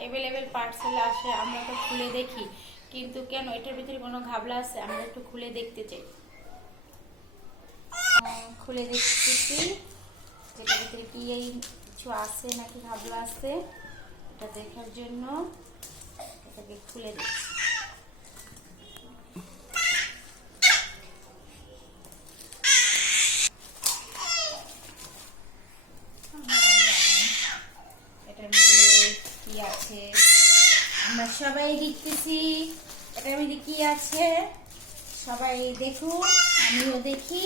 Available parcel আসে আমরা তো খুলে দেখি, কিন্তু কেন এটার ভিতরে কোনো ঘাবলা আছে আমরা একটু খুলে দেখতে চাই। খুলে দেখতেছি যেটার ভিতরে কি এই কিছু আছে নাকি ঘাবলা আছে, এটা দেখার জন্য এটাকে খুলে দিচ্ছি। এটার মধ্যে কি আছে আমরা সবাই দেখতেছি, এটার মধ্যে কি আছে সবাই দেখুন, আমিও দেখি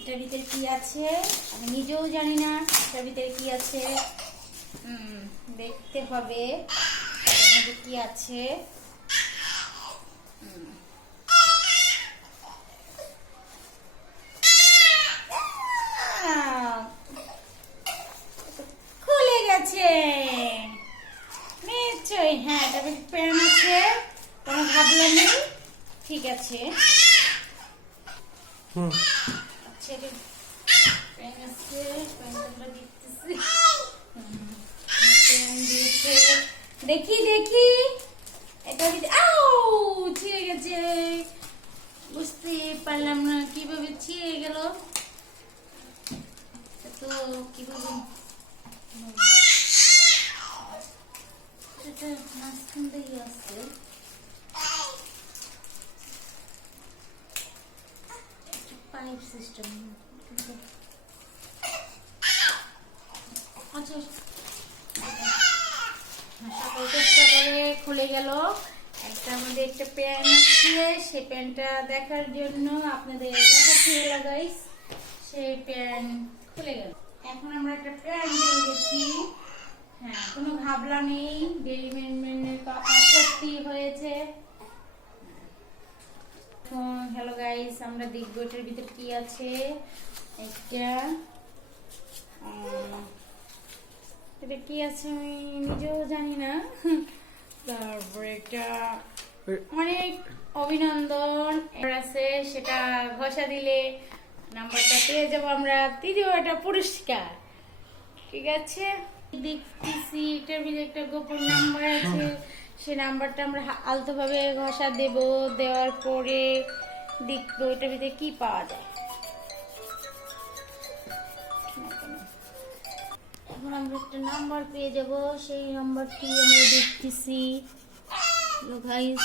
এটার ভিতরে কি আছে। আমি নিজেও জানি না এটার ভিতরে কি আছে, দেখতে হবে এটার মধ্যে কি আছে। খুলে গেছে নিশ্চয়ই, হ্যাঁ এটা পেন আছে, কোনো ভাবলা নেই, ঠিক আছে। আচ্ছা এটা পেন আছে, পেনটা দেখতেছি, পেন দিয়েছে, দেখি দেখি এটা ছিঁড়ে গেছে, বুঝতে পারলাম না কিভাবে ছিঁড়ে গেল, তো কিভাবে এটা মাঝখান থেকে আসছে, পাইপ সিস্টেম। আচ্ছা সকাল চেষ্টা করে খুলে গেল, একটার মধ্যে একটা প্যান আছে, সেই প্যানটা দেখার জন্য আপনাদের দেখাচ্ছি গাইস, সেই প্যান খুলে গেল। এখন আমরা একটা প্যান পেয়ে গেছি, হ্যাঁ কোনো ঘাবলা নেই, ডেলিমেন্টের সত্যি হয়েছে। হ্যালো গাইস, আমরা দেখবো এটার ভিতরে কি আছে। এটা কি আছে আমি নিজেও জানি না। তারপরে এটা অনেক অভিনন্দন আছে, সেটা ঘষা দিলে নাম্বারটা পেয়ে যাবো আমরা, তৃতীয় একটা পুরস্কার, ঠিক আছে। দেখতেছি এটার ভিতরে একটা গোপন নাম্বার আছে, সে নাম্বারটা আমরা আলতোভাবে ঘষা দেব, দেওয়ার পরে দেখবো এটার ভিতরে কি পাওয়া যায়। এখন আমরা একটা নাম্বার পেয়ে যাব, সেই নাম্বারটি আমরা দেখতেছি গাইস।